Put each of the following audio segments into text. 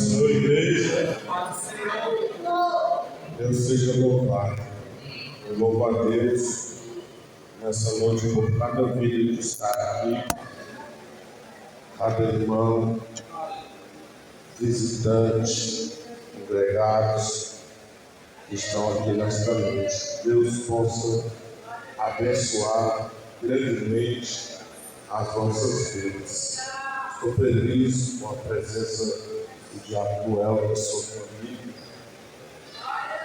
Senhor, igreja. Deus seja louvado. Eu louvo a Deus nessa noite por cada vida que está aqui, cada irmão, visitante, congregados que estão aqui nesta noite. Deus possa abençoar grandemente as vossas vidas. Estou feliz com a presença do diácono Joel e sua família.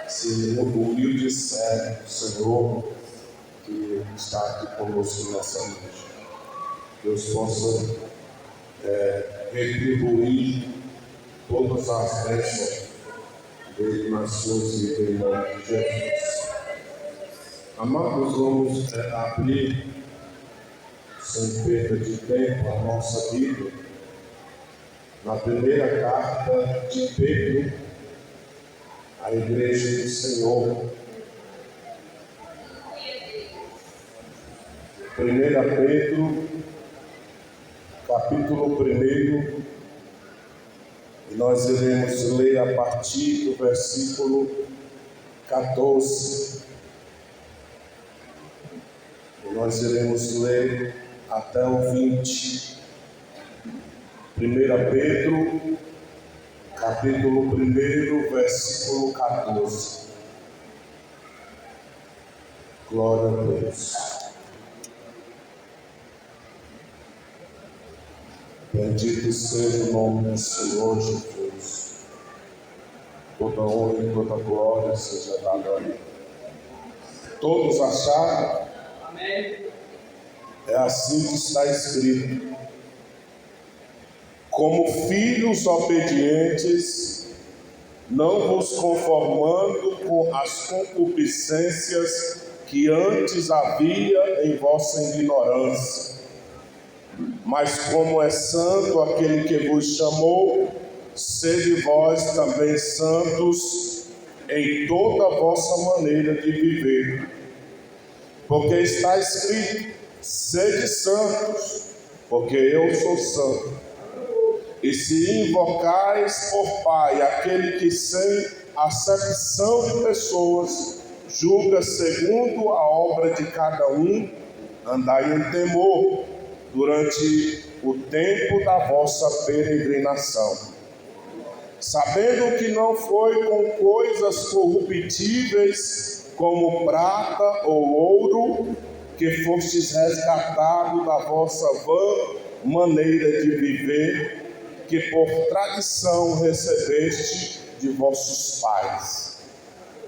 Esse humilde servo do Senhor que está aqui conosco nessa noite. Deus possa retribuir todas as bênçãos dele nas suas vidas, em nome de Jesus. Amados, vamos abrir, sem perda de tempo, a nossa Bíblia na primeira carta de Pedro à Igreja do Senhor. 1 Pedro, capítulo 1, e nós iremos ler a partir do versículo 14. E nós iremos ler até o 20. 1 Pedro, capítulo 1, versículo 14. Glória a Deus. Bendito seja o nome do Senhor Jesus. Toda honra e toda glória seja dada a Ele. Todos acharam? Amém. É assim que está escrito. Como filhos obedientes, não vos conformando com as concupiscências que antes havia em vossa ignorância. Mas como é santo aquele que vos chamou, sede vós também santos em toda a vossa maneira de viver. Porque está escrito: sede santos, porque eu sou santo. E se invocais por Pai aquele que sem acepção de pessoas julga segundo a obra de cada um, andai em temor durante o tempo da vossa peregrinação, sabendo que não foi com coisas corruptíveis como prata ou ouro que fostes resgatados da vossa vã maneira de viver, que por tradição recebeste de vossos pais,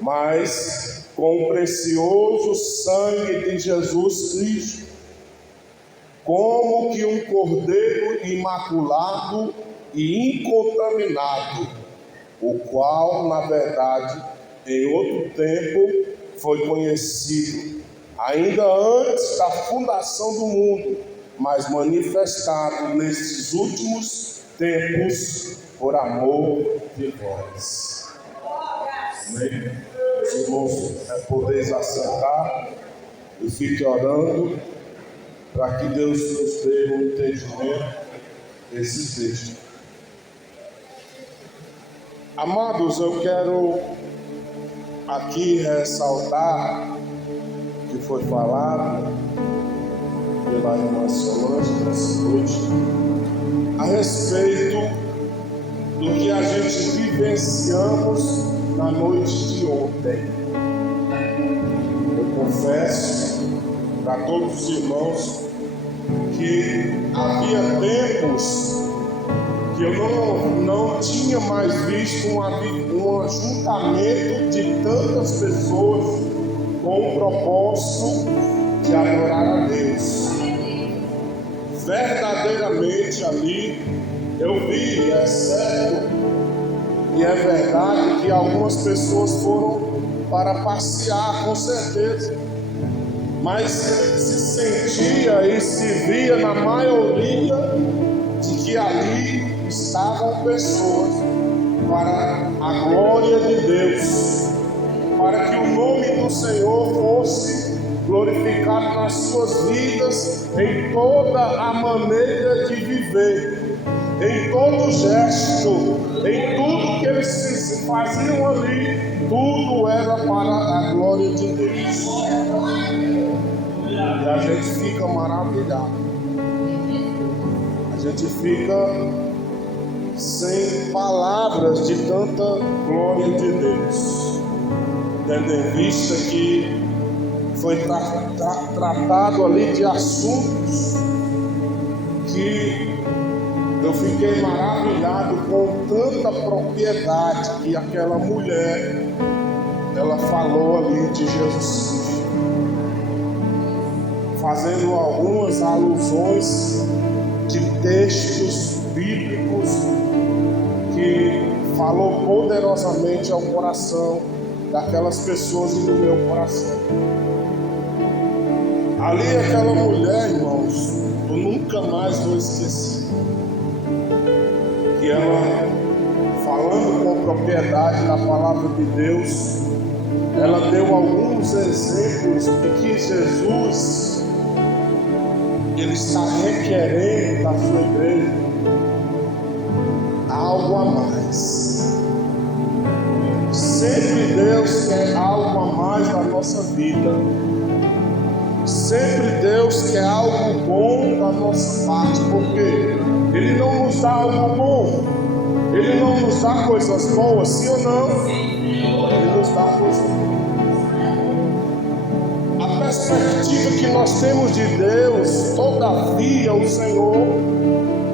mas com o precioso sangue de Jesus Cristo, como que um cordeiro imaculado e incontaminado, o qual, na verdade, em outro tempo foi conhecido, ainda antes da fundação do mundo, mas manifestado nesses últimos tempos por amor de vós. Amém? Os irmãos, podeis assentar e fique orando para que Deus nos dê um entendimento desse texto. Amados, eu quero aqui ressaltar o que foi falado pela irmã Solange nessa noite, a respeito do que a gente vivenciamos na noite de ontem. Eu confesso para todos os irmãos que havia tempos que eu não tinha mais visto um ajuntamento de tantas pessoas com o propósito de adorar a Deus. Verdadeiramente ali eu vi, é certo e é verdade que algumas pessoas foram para passear, com certeza, mas se sentia e se via na maioria de que ali estavam pessoas para a glória de Deus, para que o nome do Senhor fosse glorificado nas suas vidas em toda a maneira de viver. em todo gesto, em tudo que eles faziam ali, tudo era para a glória de Deus. E a gente fica maravilhado. A gente fica sem palavras de tanta glória de Deus, tendo em vista que foi tratado ali de assuntos que eu fiquei maravilhado com tanta propriedade que aquela mulher, ela falou ali de Jesus Cristo, fazendo algumas alusões de textos bíblicos que falou poderosamente ao coração daquelas pessoas e no meu coração. Ali aquela mulher, irmãos, eu nunca mais vou esquecer. Que ela, falando com propriedade da palavra de Deus, ela deu alguns exemplos de que Jesus, ele está requerendo da sua igreja algo a mais. Sempre Deus quer algo a mais na nossa vida. Sempre Deus quer algo bom da nossa parte, porque Ele não nos dá algo bom, Ele não nos dá coisas boas, sim ou não? Ele nos dá coisas boas. A perspectiva que nós temos de Deus, todavia o Senhor,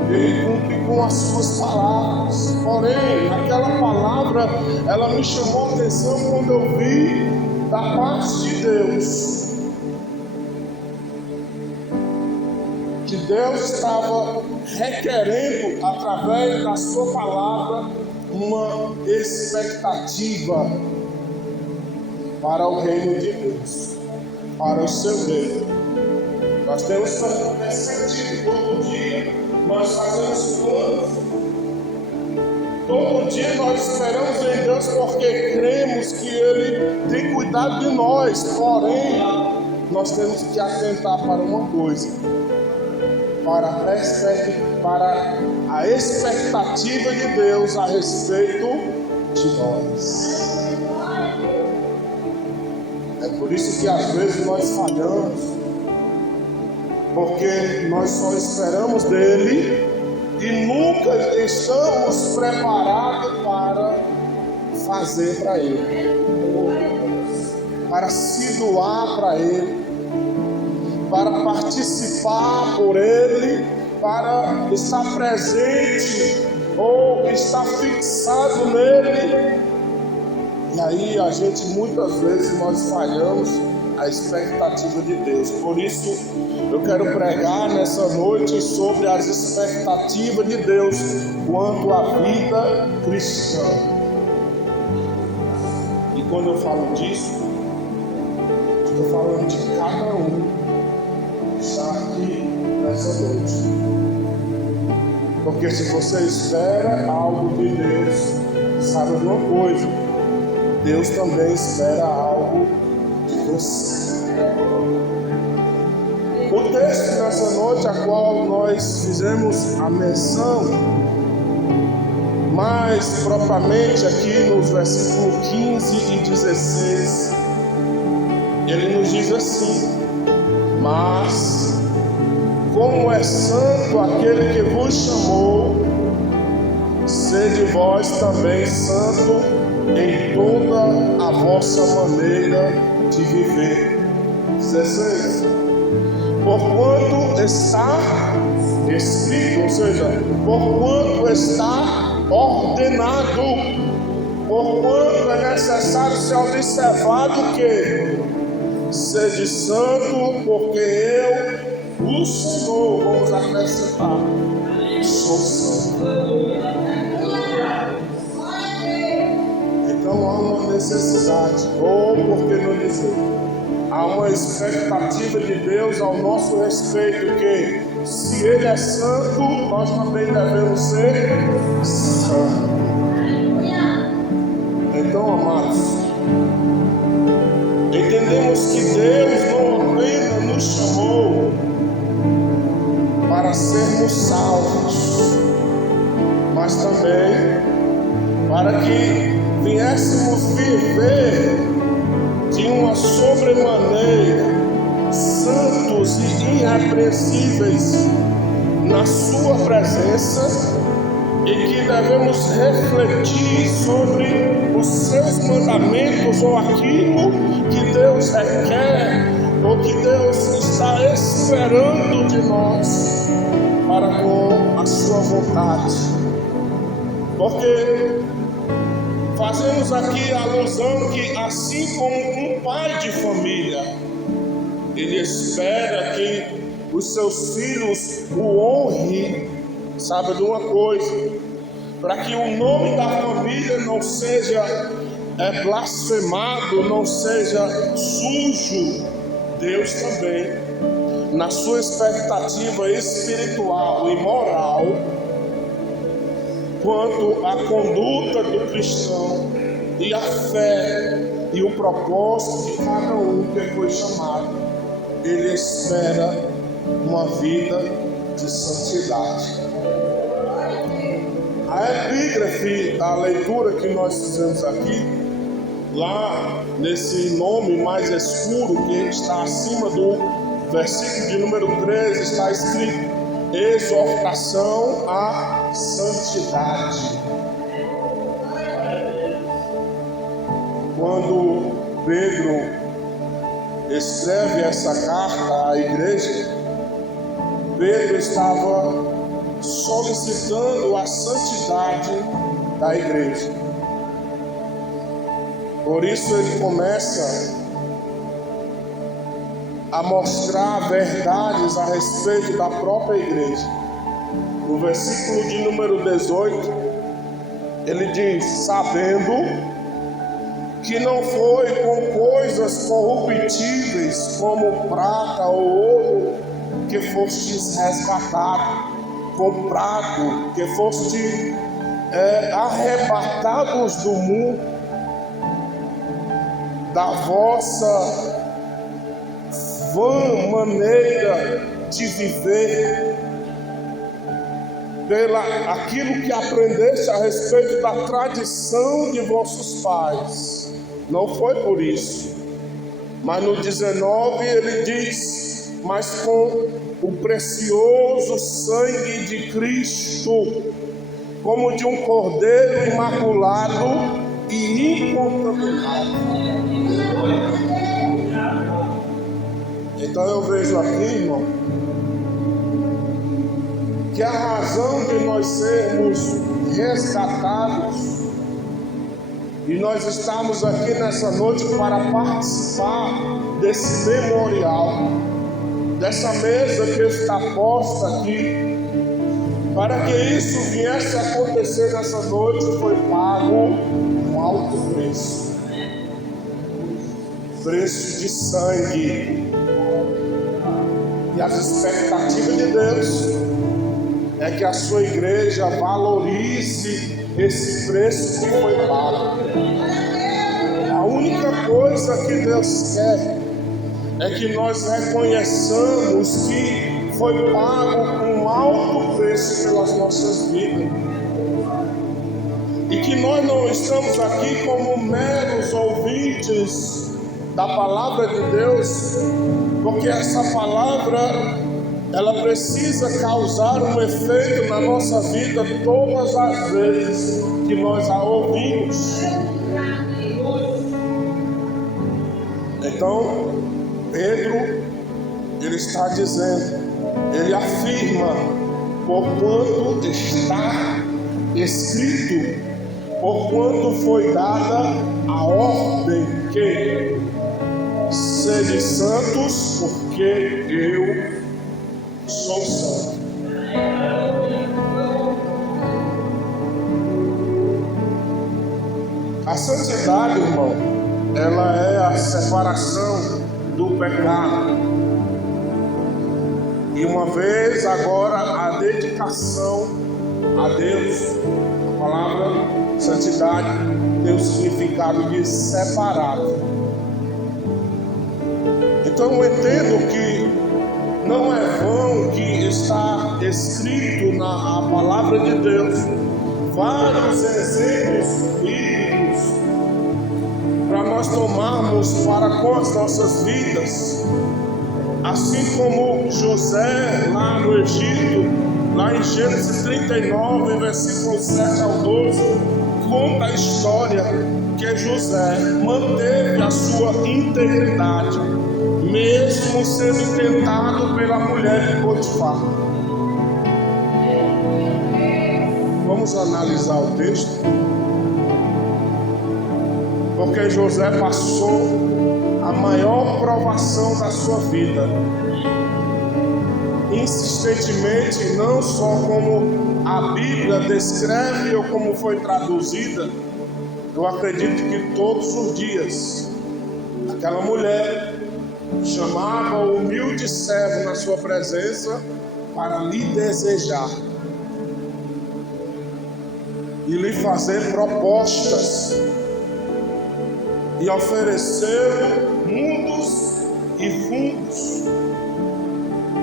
Ele cumpre com as suas palavras. Porém, aquela palavra, ela me chamou a atenção quando eu vi da parte de Deus, que Deus estava requerendo, através da sua palavra, uma expectativa para o reino de Deus, para o seu reino. Nós temos tanta perspectiva, todo dia nós fazemos planos, todo dia nós esperamos em Deus porque cremos que Ele tem cuidado de nós. Porém, nós temos que atentar para uma coisa, para a expectativa de Deus a respeito de nós. É por isso que às vezes nós falhamos, porque nós só esperamos dele e nunca estamos preparados para fazer para ele, para se doar para ele, para participar por ele, para estar presente ou estar fixado nele. E aí a gente, muitas vezes, nós falhamos a expectativa de Deus. Por isso eu quero pregar nessa noite sobre as expectativas de Deus quanto à vida cristã. E quando eu falo disso, estou falando de cada um que está aqui nessa noite. Porque se você espera algo de Deus, sabe uma coisa, Deus também espera algo de você. O texto nessa noite, a qual nós fizemos a menção, mais propriamente aqui nos versículos 15 e 16, ele nos diz assim: mas, como é santo aquele que vos chamou, sede vós também santo em toda a vossa maneira de viver. 16. Porquanto está escrito, ou seja, porquanto está ordenado, porquanto é necessário ser observado que sede santo, porque eu, o Senhor, vamos acrescentar, sou santo. Então há uma necessidade, ou por que não dizer, há uma expectativa de Deus ao nosso respeito, que se Ele é santo, nós também devemos ser santos. Então, amados, entendemos que Deus não apenas nos chamou para sermos salvos, mas também para que viéssemos viver de uma sobremaneira santos e irrepreensíveis na sua presença, e que devemos refletir sobre os seus mandamentos, ou aquilo que Deus requer, ou que Deus está esperando de nós para com a sua vontade. Porque fazemos aqui a alusão que, assim como um pai de família, ele espera que os seus filhos o honrem. Sabe de uma coisa? Para que o nome da família não seja blasfemado, não seja sujo, Deus também, na sua expectativa espiritual e moral, quanto à conduta do cristão e a fé e o propósito de cada um que foi chamado, ele espera uma vida de santidade. A epígrafe da leitura que nós fizemos aqui, lá nesse nome mais escuro que está acima do versículo de número 13, está escrito: exortação à santidade. Quando Pedro escreve essa carta à igreja, Pedro estava solicitando a santidade da igreja. Por isso ele começa a mostrar verdades a respeito da própria igreja. No versículo de número 18, ele diz: sabendo que não foi com coisas corruptíveis como prata ou ouro que fostes resgatados, comprado, que foste arrebatados do mundo, da vossa vã maneira de viver, pela aquilo que aprendeste a respeito da tradição de vossos pais. Não foi por isso. Mas no 19 ele diz: mas com o precioso sangue de Cristo, como de um cordeiro imaculado e incontaminado. Então eu vejo aqui, irmão, que a razão de nós sermos resgatados e nós estamos aqui nessa noite para participar desse memorial, dessa mesa que está posta aqui, para que isso viesse a acontecer nessa noite, foi pago um alto preço, preço de sangue. E as expectativas de Deus é que a sua igreja valorize esse preço que foi pago. A única coisa que Deus quer é que nós reconheçamos que foi pago um alto preço pelas nossas vidas, e que nós não estamos aqui como meros ouvintes da palavra de Deus, porque essa palavra ela precisa causar um efeito na nossa vida todas as vezes que nós a ouvimos. Então Pedro, ele está dizendo, ele afirma: porquanto está escrito, porquanto foi dada a ordem que sede santos, porque eu sou santo. A santidade, irmão, ela é a separação do pecado, e uma vez agora a dedicação a Deus. A palavra santidade tem o significado de separado. Então eu entendo que não é vão que está escrito na palavra de Deus, vários exemplos bíblicos para nós tomarmos para com as nossas vidas. Assim como José lá no Egito, lá em Gênesis 39, versículo 7 ao 12, conta a história que José manteve a sua integridade, mesmo sendo tentado pela mulher de Potifar. Vamos analisar o texto, porque José passou a maior provação da sua vida, insistentemente, não só como a Bíblia descreve ou como foi traduzida. Eu acredito que todos os dias aquela mulher chamava o humilde servo na sua presença para lhe desejar e lhe fazer propostas e oferecer mundos e fundos,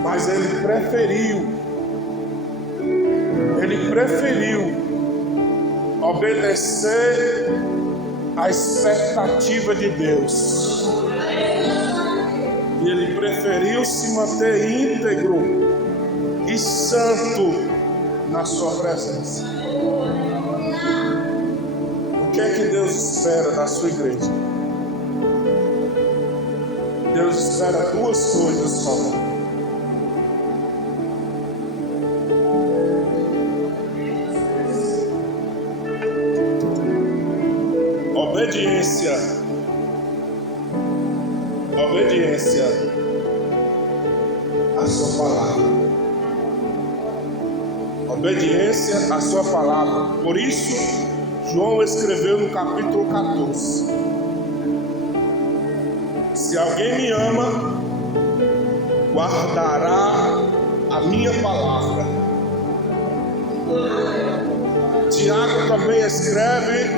mas ele preferiu obedecer à expectativa de Deus, e ele preferiu se manter íntegro e santo na sua presença. O que é que Deus espera da sua igreja? Deus espera duas coisas só: obediência à sua palavra. Obediência à sua palavra. Por isso, João escreveu no capítulo 14: se alguém me ama, guardará a minha palavra. Tiago também escreve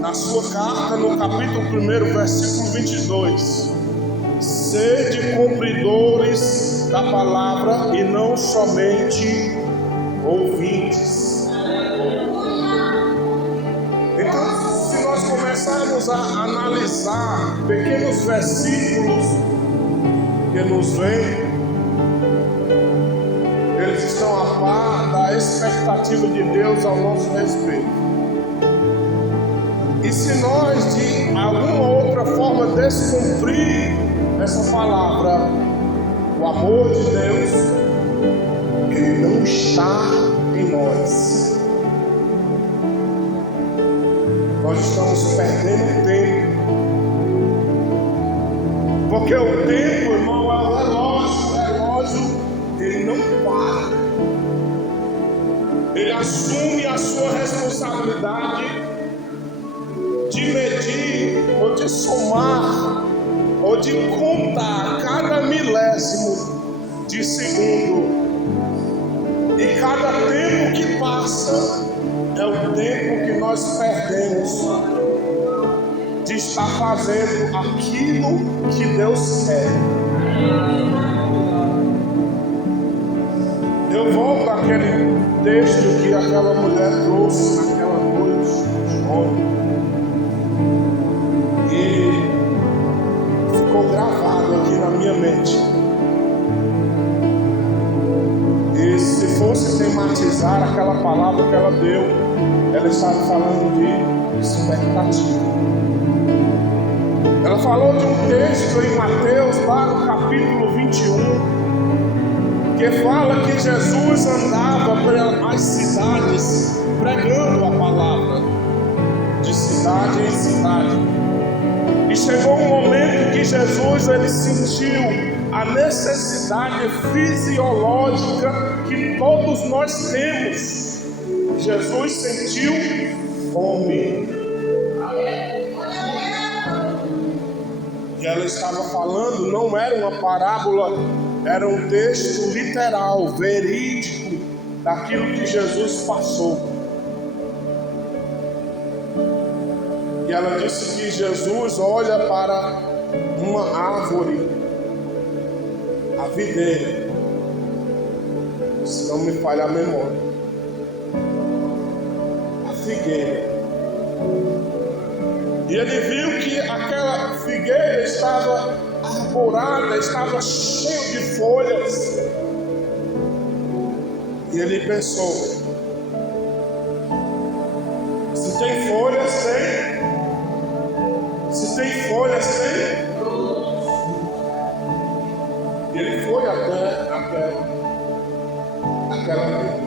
na sua carta, no capítulo 1, versículo 22: sede cumpridores da palavra e não somente ouvintes. Então, se nós começarmos a analisar pequenos versículos que nos vêm, eles estão a par da expectativa de Deus ao nosso respeito. E se nós de alguma outra forma descumprir essa palavra, o amor de Deus, ele não está em nós. Nós estamos perdendo tempo, porque o tempo, irmão, é o relógio ele não para. Ele assume a sua responsabilidade de medir, ou de somar, ou de contar cada milésimo de segundo. E cada tempo que passa é o tempo que nós perdemos de estar fazendo aquilo que Deus quer. Eu volto àquele texto que aquela mulher trouxe naquela noite, João. Ficou gravado aqui na minha mente. E se fosse tematizar aquela palavra que ela deu, ela estava falando de expectativa. Ela falou de um texto em Mateus, lá no capítulo 21, que fala que Jesus andava pelas cidades pregando a palavra, de cidade em cidade. E chegou um momento que Jesus ele sentiu a necessidade fisiológica que todos nós temos. Jesus sentiu fome. E ela estava falando, não era uma parábola, era um texto literal, verídico, daquilo que Jesus passou. E ela disse que Jesus olha para uma árvore, a videira, se não me falha a memória. figueira. E ele viu que aquela figueira estava arborada, estava cheia de folhas. E ele pensou: se tem folhas, tem. Se tem folhas, tem. E ele foi até aquela figueira.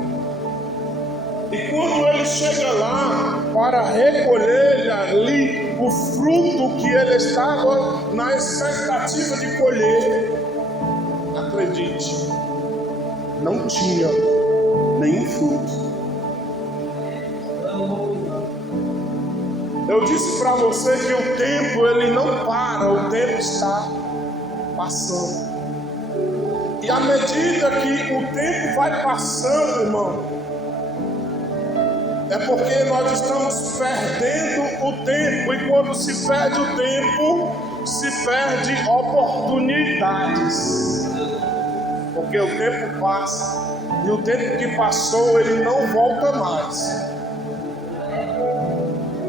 E quando ele chega lá para recolher ali o fruto que ele estava na expectativa de colher, acredite, não tinha nenhum fruto. Eu disse para você que o tempo ele não para, o tempo está passando. E à medida que o tempo vai passando, irmão, é porque nós estamos perdendo o tempo. E quando se perde o tempo, se perde oportunidades. Porque o tempo passa, e o tempo que passou ele não volta mais.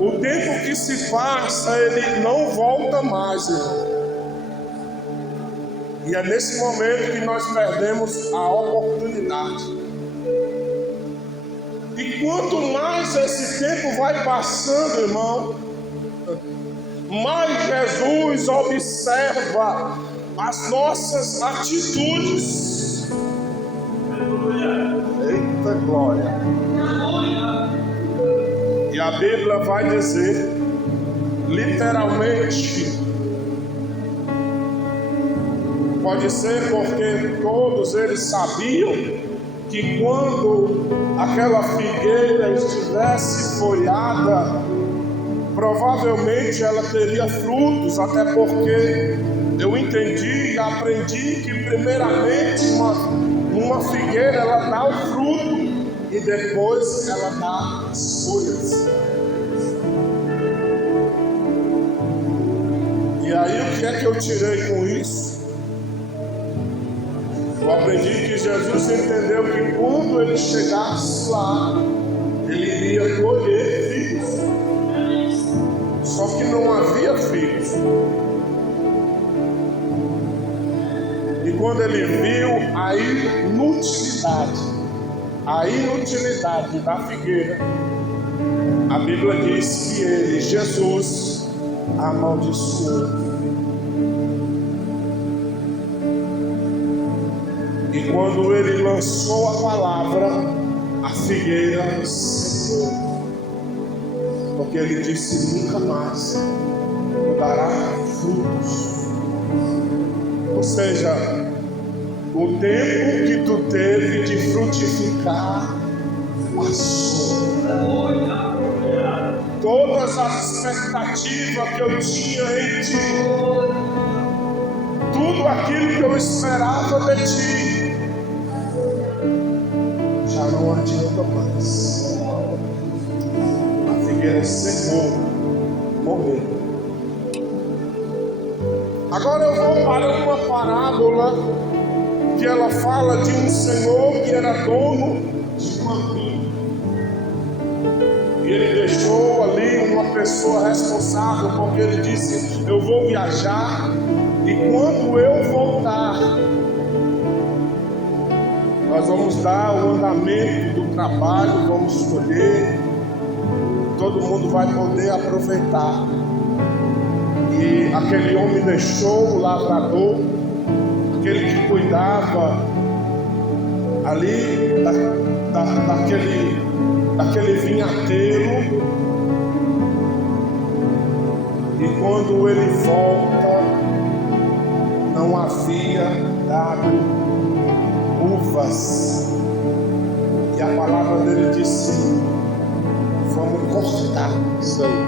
O tempo que se passa ele não volta mais, irmão. E é nesse momento que nós perdemos a oportunidade. E quanto mais esse tempo vai passando, irmão, mais Jesus observa as nossas atitudes. Eita glória! E a Bíblia vai dizer, literalmente, pode ser porque todos eles sabiam que quando aquela figueira estivesse folhada, provavelmente ela teria frutos, até porque eu entendi e aprendi que primeiramente uma figueira ela dá o fruto e depois ela dá as folhas. E aí o que é que eu tirei com isso? Eu aprendi que Jesus entendeu que quando ele chegasse lá, ele iria colher filhos. Só que não havia filhos. E quando ele viu a inutilidade da figueira, a Bíblia diz que ele, Jesus, amaldiçoou. E quando ele lançou a palavra, a figueira secou. Porque ele disse: nunca mais dará frutos. Ou seja, o tempo que tu teve de frutificar passou. Todas as expectativas que eu tinha em ti, tudo aquilo que eu esperava de ti, já não adianta mais. A figueira secou, morreu. Agora eu vou para uma parábola que ela fala de um senhor que era dono de uma vinha. E ele deixou ali uma pessoa responsável, porque ele disse: eu vou viajar e quando eu voltar, nós vamos dar o andamento do trabalho, vamos escolher, todo mundo vai poder aproveitar. E aquele homem deixou o lavrador, aquele que cuidava ali daquele vinhateiro. E quando ele volta, não havia dado uvas. E a palavra dele disse: vamos cortar isso aí.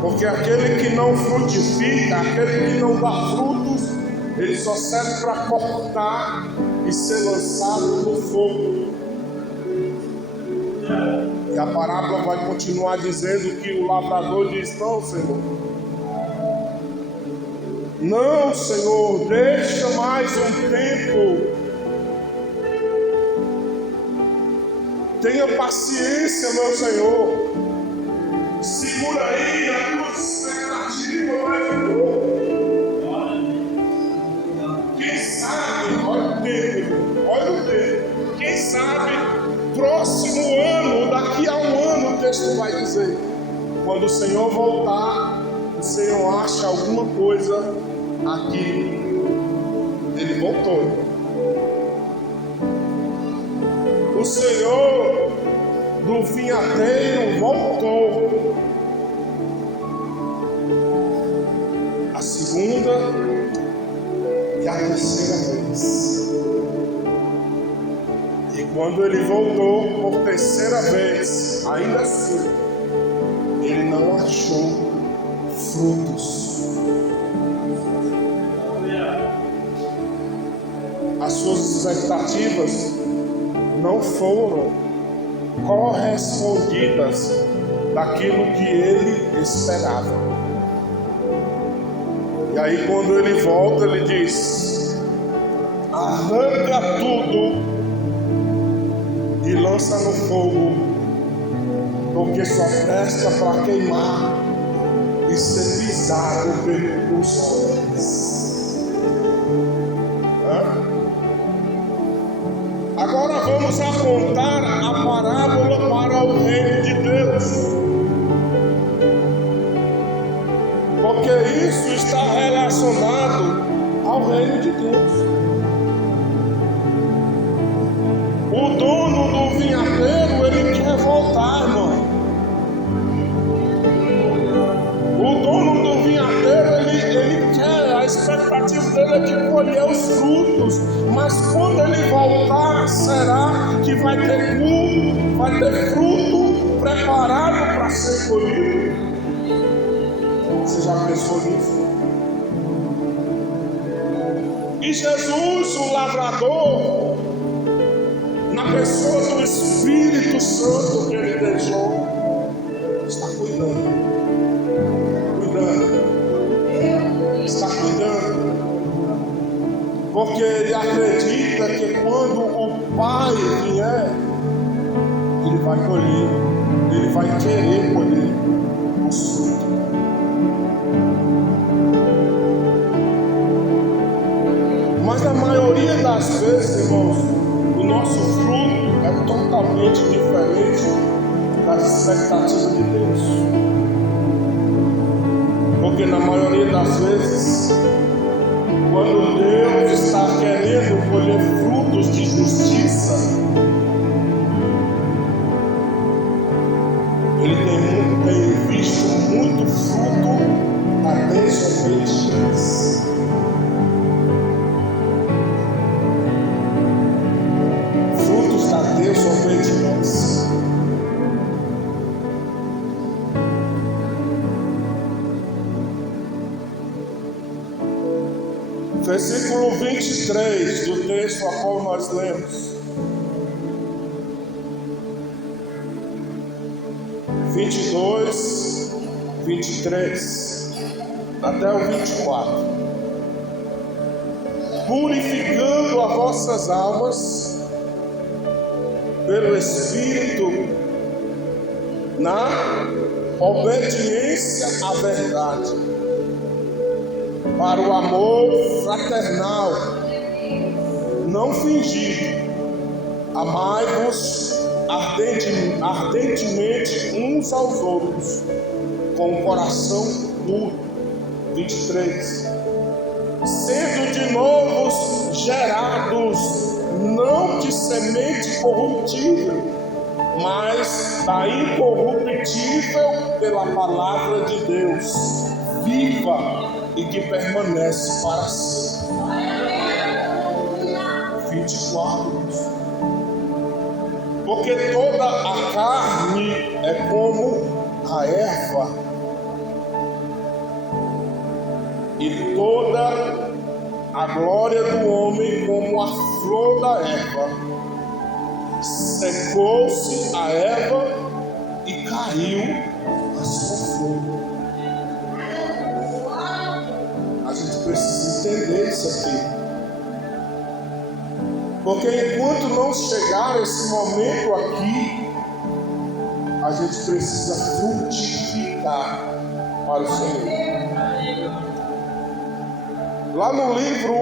Porque aquele que não frutifica, aquele que não dá frutos, ele só serve para cortar e ser lançado no fogo. E a parábola vai continuar dizendo que o lavrador diz: não, Senhor, deixa mais um tempo. Tenha paciência, meu Senhor. Segura aí a tua expectativa mais um pouco. Quem sabe, olha o tempo, olha o tempo. Quem sabe, próximo ano, daqui a um ano, o texto vai dizer: quando o Senhor voltar, o Senhor acha alguma coisa aqui. Ele voltou. O Senhor do vinhadeiro voltou. A segunda e a terceira vez. E quando ele voltou por terceira vez, ainda assim, ele não achou frutos. As suas expectativas não foram correspondidas daquilo que ele esperava. E aí quando ele volta, ele diz: arranca tudo e lança no fogo, porque só presta para queimar e ser pisado pelos homens. Agora vamos apontar a parábola para o reino de Deus, porque isso está relacionado ao reino de Deus. O dono do vinhadeiro, ele quer voltar, irmão. O dono do vinhadeiro, ele quer, a expectativa dele é de colher os frutos, mas quando ele voltar, será que vai ter fruto preparado para ser colhido? Você já pensou nisso? E Jesus, o lavrador, na pessoa do Espírito Santo que ele deixou, está cuidando. Está cuidando, porque ele acredita que quando o Pai vier, ele vai colher, ele vai querer colher os frutos. Mas na maioria das vezes, irmãos, o nosso fruto é totalmente diferente das expectativas de Deus. Porque na maioria das vezes, quando Deus está querendo colher frutos de justiça, Ele tem visto muito fruto da desobediência. Frutos da desobediência. Versículo 23 do texto a qual nós lemos. 22, 23 até o 24. Purificando as vossas almas pelo Espírito na obediência à verdade, para o amor fraternal, não fingido. Amai-vos ardentemente uns aos outros, com o coração puro. 23. Sendo de novo gerados, não de semente corruptível, mas da incorruptível pela palavra de Deus, viva e que permanece para sempre. 24. Porque toda a carne é como a erva, e toda a glória do homem como a flor da erva. Secou-se a erva e caiu a sua flor. A gente precisa entender isso aqui. Porque enquanto não chegar esse momento aqui, a gente precisa frutificar para o Senhor. Lá no livro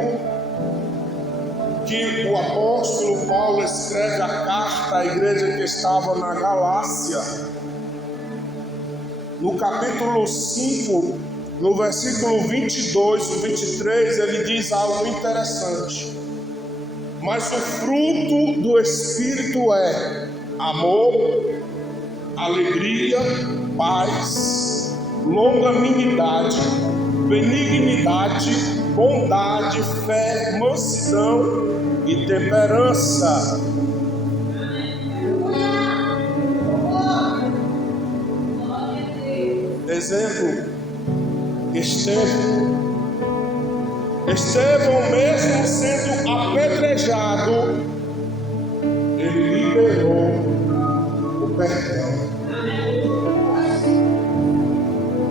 que o apóstolo Paulo escreve a carta à igreja que estava na Galácia, no capítulo 5, no versículo 22 e 23, ele diz algo interessante. Mas o fruto do Espírito é amor, alegria, paz, longanimidade, benignidade, bondade, fé, mansidão e temperança. Exemplo, Estevão, mesmo sendo apedrejado, ele liberou o perdão.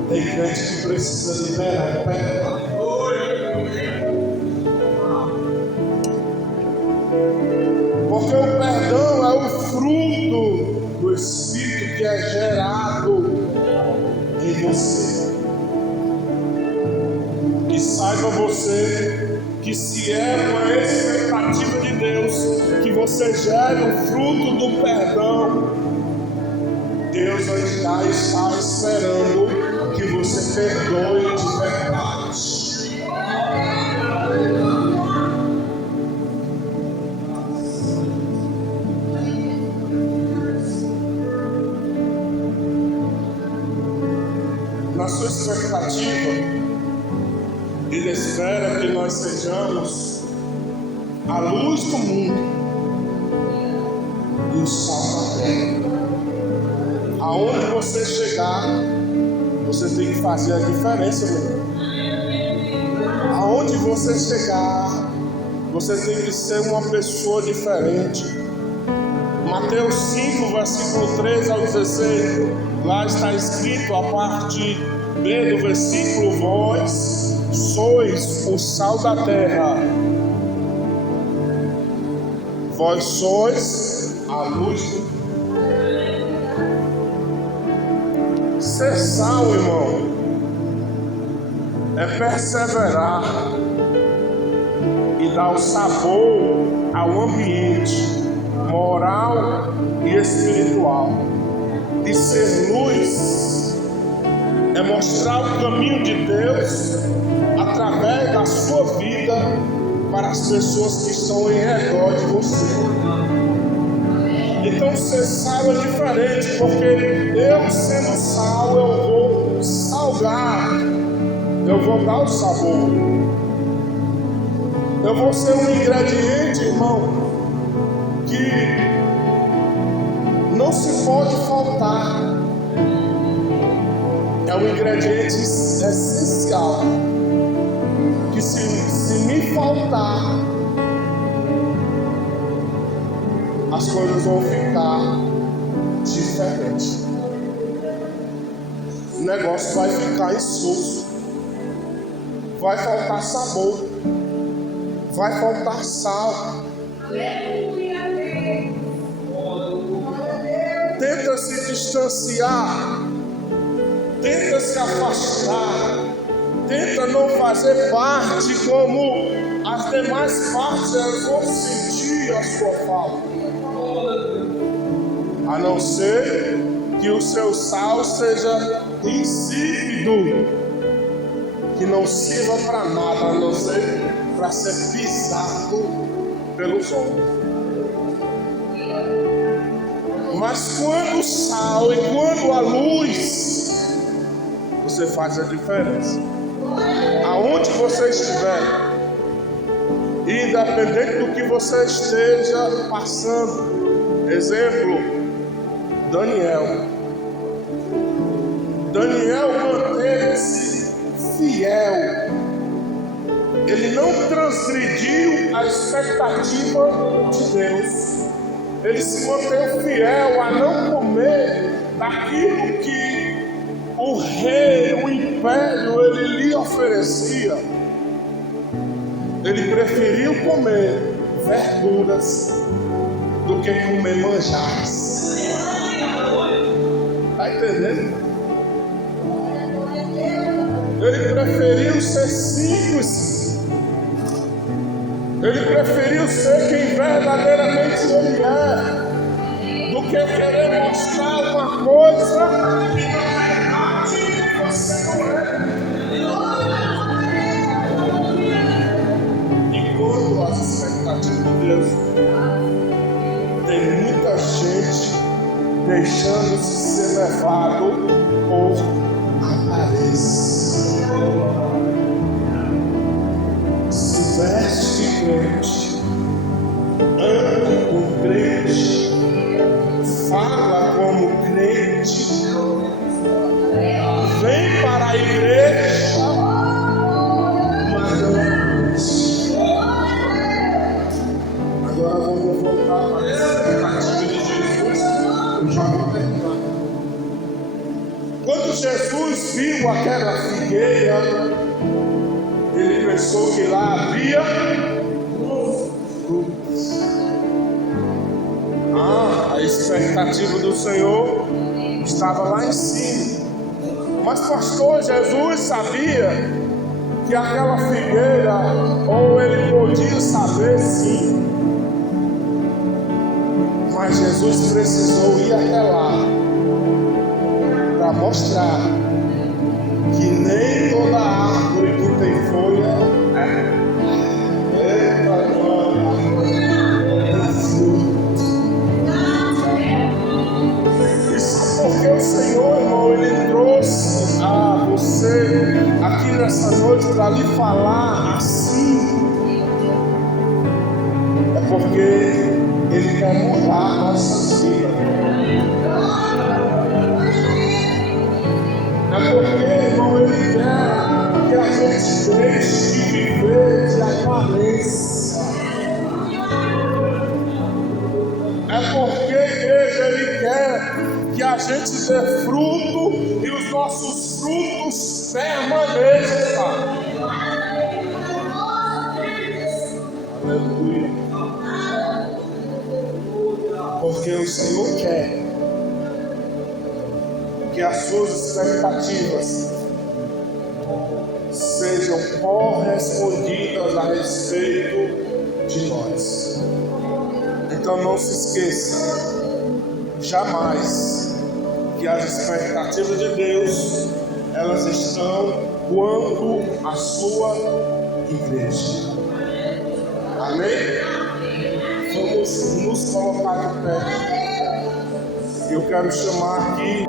Tem crente que precisa liberar o perdão. Porque o perdão é o fruto do Espírito que é gerado em você. E saiba você que se é uma expectativa de Deus que você gere o fruto do perdão, Deus já está esperando que você perdoe de verdade. Na sua expectativa, Ele espera que nós sejamos a luz do mundo e o sal da terra. Aonde você chegar, você tem que fazer a diferença, meu irmão. Aonde você chegar, você tem que ser uma pessoa diferente. Mateus 5, versículo 13 ao 16, lá está escrito a parte B do versículo: vós sois o sal da terra, vós sois a luz do mundo. Ser sal, irmão, é perseverar e dar o sabor ao ambiente moral e espiritual. E ser luz é mostrar o caminho de Deus através da sua vida para as pessoas que estão em redor de você. Então ser sal é diferente, porque eu sendo sal, eu vou salgar, eu vou dar o sabor, eu vou ser um ingrediente, irmão, que não se pode faltar. É um ingrediente essencial, que se me faltar, as coisas vão ficar diferentes. O negócio vai ficar insosso, vai faltar sabor, vai faltar sal. Tenta se distanciar, tenta se afastar, tenta não fazer parte como as demais partes, elas vão sentir a sua falta. A não ser que o seu sal seja insípido, que não sirva para nada, a não ser para ser pisado pelos homens. Mas quando o sal e quando a luz, você faz a diferença. Aonde você estiver, independente do que você esteja passando. Exemplo, Daniel manteve-se fiel. Ele não transgrediu a expectativa de Deus. Ele se manteve fiel a não comer daquilo que o rei, o império, ele lhe oferecia. Ele preferiu comer verduras do que comer manjares. Está entendendo? Ele preferiu ser simples. Ele preferiu ser quem verdadeiramente ele é, do que querer mostrar uma coisa que na verdade você não é. E quando as expectativas de Deus, tem muita gente deixando-se ser levado por aparência. Se veste de crente, anda como crente, fala como crente, vem para a igreja, mas não é crente. Agora vamos voltar para essa expectativa de Jesus. Eu já vou terminar. Quando Jesus viu aquela figueira, ele pensou que lá havia frutos. A expectativa do Senhor estava lá em cima. Mas pastor, Jesus sabia que aquela figueira, ou ele podia saber sim, mas Jesus precisou ir até lá para mostrar que nem toda árvore que tem folha tem fruto. E sabe por que o Senhor, irmão, ele trouxe a você aqui nessa noite para lhe falar assim? É porque ele quer mudar nossas vidas. É porque, irmão, ele quer que a gente deixe de viver de aparência. É porque, igreja, ele quer que a gente dê fruto e os nossos frutos permaneçam. Aleluia. Porque o Senhor quer que as suas expectativas sejam correspondidas a respeito de nós. Então não se esqueça jamais que as expectativas de Deus, elas estão quanto à sua igreja. Amém? Vamos nos colocar de pé. Eu quero chamar aqui